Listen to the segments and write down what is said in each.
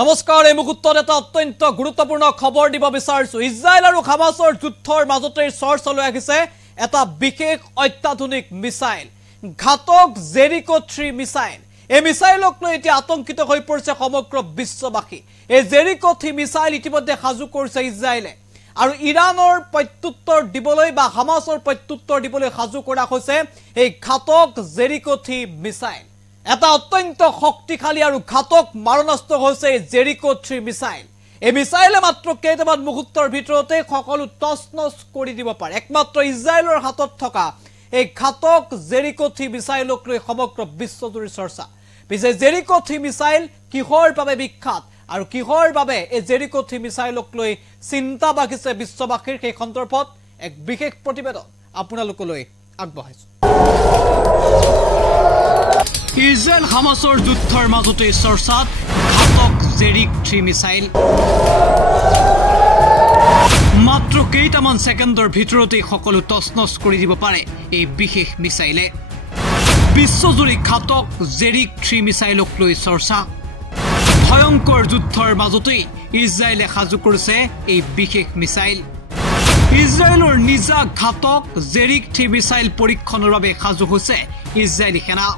নমস্কাৰ এই মুহূৰ্তত এটা অত্যন্ত গুৰুত্বপূৰ্ণ খবৰ দিব বিচাৰিছো ইজৰাইল আৰু হামাছৰ যুদ্ধৰ মাজতে চৰ্চালৈ আহিছে এটা বিশেষ অত্যাধুনিক মিসাইল ঘাতক জেৰিকো 3 মিসাইল এই মিসাইলক লৈ এতিয়া আতংকিত হৈ পৰিছে সমগ্ৰ বিশ্ববাসী এই জেৰিকো 3 মিসাইল ইতিমধ্যে সাজু কৰিছে ইজৰাইলে আৰু ইৰানৰ প্ৰত্যুত্তৰ দিবলৈ বা হামাছৰ প্ৰত্যুত্তৰ দিবলৈ সাজু কৰা হৈছে এই ঘাতক জেৰিকো 3 মিসাইল এটা অত্যন্ত শক্তিশালী আৰু ঘাতক মাৰণাস্ত্ৰ হৈছে জেৰিকো 3 মিসাইল এই মিসাইলে মাত্ৰ কেইটামান মুহূৰ্তৰ ভিতৰতে সকলো তছনছ কৰি দিব পাৰে একমাত্ৰ ইজৰাইলৰ হাতত থকা এই ঘাতক জেৰিকো 3 মিসাইলক লৈ সমগ্ৰ বিশ্বজুৰি চৰ্চা পিছে জেৰিকো 3 মিসাইল কিহৰ বাবে বিখ্যাত আৰু কিহৰ বাবে এই জেৰিকো 3 মিসাইলক লৈ চিন্তা বাগিছে বিশ্ববাসীৰ সেই সন্দৰ্ভত এক বিশেষ প্ৰতিবেদন আপোনালোকলৈ আগবঢ়াইছো ইজৰাইল হামাছৰ যুদ্ধৰ মাজতে চৰ্চাত ঘাতক জেৰিক 3 মিসাইল মাত্ৰ কেইটামান সেকেন্ডৰ ভিতৰতে সকলো তছনছ কৰি দিব পাৰে এই বিশেষ মিসাইলে বিশ্বজুৰি ঘাতক জেৰিক 3 মিসাইলক লৈ চৰ্চা ভয়ংকৰ যুদ্ধৰ মাজতে ইজৰাইলে সাজু কৰিছে এই বিশেষ মিসাইল ইজৰাইলৰ নিজা ঘাতক জেৰিক 3 মিসাইল পৰীক্ষণৰ বাবে সাজু হৈছে ইজৰাইলী সেনা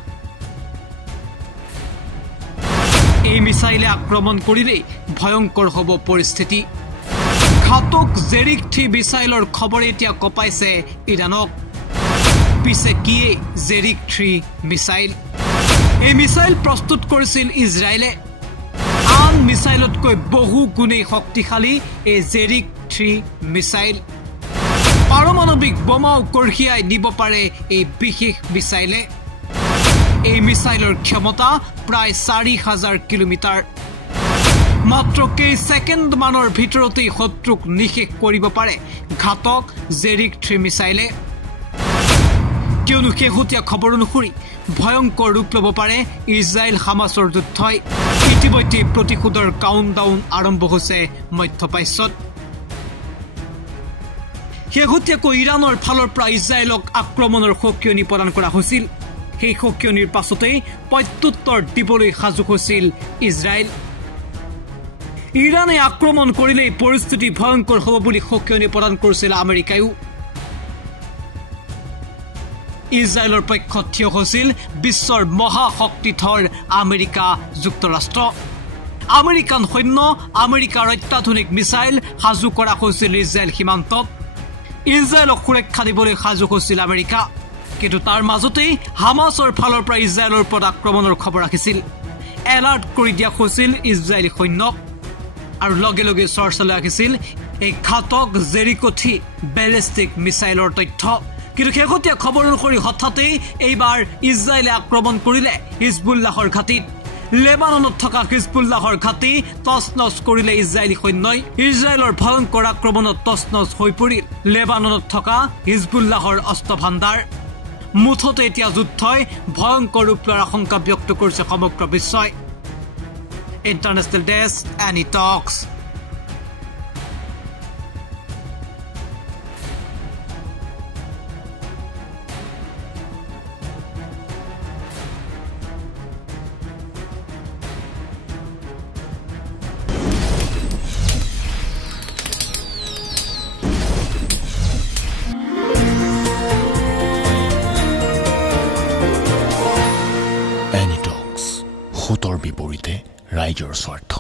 এই মিসাইলে আক্ৰমণ কৰিলে ভয়ংকৰ হ'ব পৰিস্থিতি ঘাতক জেৰিক 3 মিসাইলৰ খবৰ এতিয়া কপাইছে ইৰানক পিছে কি জেৰিক 3 মিসাইল এই মিসাইল প্ৰস্তুত কৰিছিল ইজৰাইলে আন মিসাইলতকৈ বহু গুণে শক্তিশালী এই জেৰিক 3 মিসাইল পাৰমাণৱিক বোমাও কঢ়িয়াই নিব পাৰে এই বিশেষ মিসাইলে এই মিসাইলৰ ক্ষমতা প্ৰায় 4000 কিলোমিটাৰ মাত্ৰ কেই সেকেন্ড মানৰ ভিতৰতে শত্ৰুক নিশেষ কৰিব পাৰে ঘাতক জেৰিক 3 মিসাইলে কিয়নো শেহতীয়া খবৰ অনুসৰি ভয়ংকৰ ৰূপ ল'ব পাৰে ইজৰাইল হামাছৰ যুদ্ধই ইতিমধ্যে প্ৰতিশোধৰ কাউণ্টডাউন আৰম্ভ হৈছে মধ্যপ্ৰাচ্যত শেহতীয়াকৈ ইৰানৰ ফালৰ পৰা ইজৰাইলক আক্ৰমণৰ সকিয়নি প্ৰদান কৰা হৈছিল সেই সকিয়নিৰ পাছতে প্ৰত্যুত্তৰ দিবলৈ সাজু হৈছিল ইজৰাইল ইৰানে আক্ৰমণ কৰিলে পৰিস্থিতি ভয়ংকৰ হ'ব বুলি সকিয়নি প্ৰদান কৰিছিল আমেৰিকায়ো ইজৰাইলৰ পক্ষত থিয় হৈছিল বিশ্বৰ মহাশক্তিধৰ আমেৰিকা যুক্তৰাষ্ট্ৰ আমেৰিকান সৈন্য আমেৰিকাৰ অত্যাধুনিক মিসাইল সাজু কৰা হৈছিল ইজৰাইল সীমান্তত ইজৰাইলক সুৰক্ষা দিবলৈ সাজু হৈছিল আমেৰিকা কিন্তু তাৰ মাজতে হামাছৰ ফালৰ পৰা ইজৰাইলৰ ওপৰত আক্ৰমণৰ খবৰ আহিছিল এলাৰ্ট কৰি দিয়া হৈছিল ইজৰাইলী সৈন্যক আৰু লগে লগে চৰ্চালৈ আহিছিল এই ঘাতক জেৰিকো 3 বেলিষ্টিক মিসাইলৰ তথ্য কিন্তু শেহতীয়া খবৰ অনুসৰি হঠাতে এইবাৰ ইজৰাইলে আক্ৰমণ কৰিলে হিজবুল্লাহৰ ঘাটিত লেবাননত থকা হিজবুল্লাহৰ ঘাটি তছনছ কৰিলে ইজৰাইলী সৈন্যই ইজৰাইলৰ ভয়ংকৰ আক্ৰমণত তছনছ হৈ পৰিল লেবাননত থকা হিজবুল্লাহৰ অস্ত্ৰ ভাণ্ডাৰ মুঠতে এতিয়া যুদ্ধই ভয়ংকৰ ৰূপ লোৱাৰ আশংকা ব্যক্ত কৰিছে সমগ্ৰ বিশ্বই ইণ্টাৰনেশ্যনেল ডেস্ক এনি টক্স সতৰ বিপৰীতে ৰাইজৰ স্বাৰ্থ